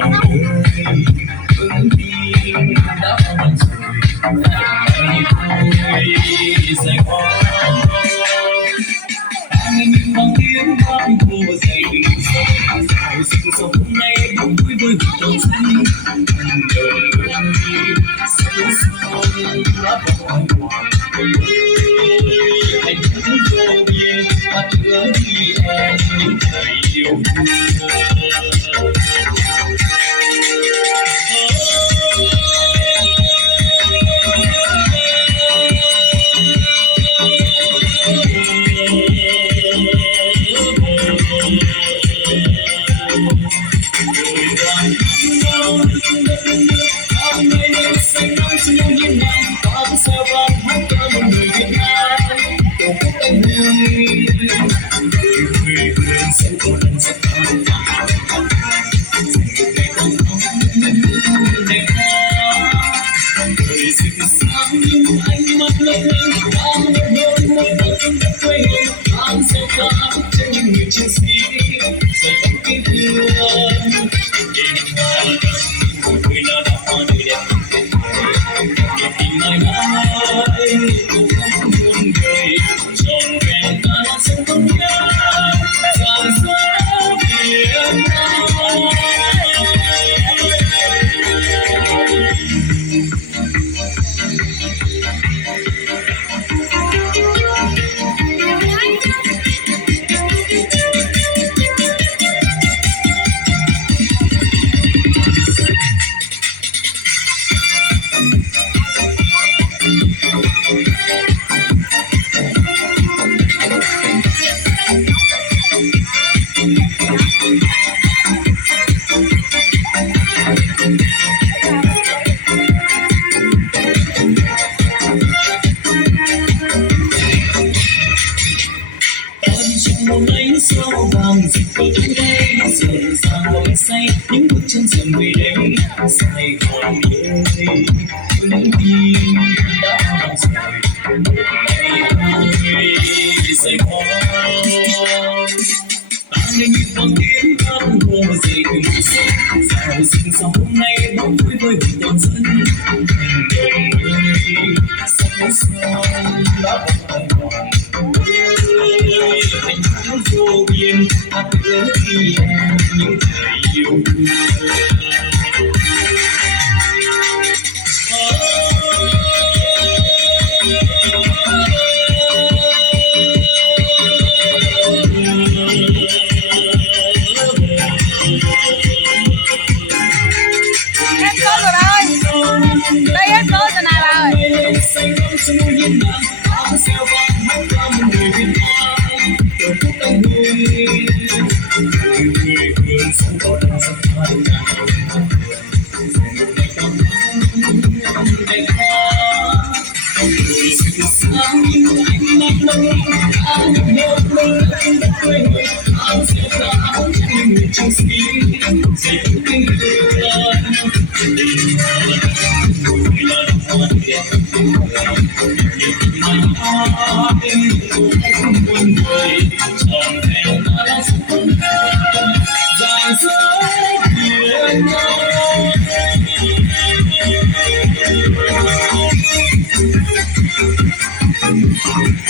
Ưng tin đã bằng rồi ngày thôi dài khó nghe những bằng tiếng hát thua dậy từng giây rồi sinh sống hôm nay bóng vui với hồn xanh đời sâu sâu lá bóng hoàng hạnh phúc vô biên mắt ứa đi em những thời yêu thương. Một ánh sao vàng rực rỡ đây rộn ràng mộng say những bước chân dần về đây Sài Gòn ơi ưng tin đã vào rồi ngày ơi Sài Gòn ta nghe những con tiếng hát mùa dậy từng giây sao sinh sống hôm nay bóng vui với hồn toàn dân đời ơi sóng sóng đã bóng hoàng hạnh phúc vô biên hát ước khi em những thời yêu thương. Hết cô rồi bà ơi, đây hết cô rồi này bà ơi.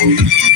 Thank you.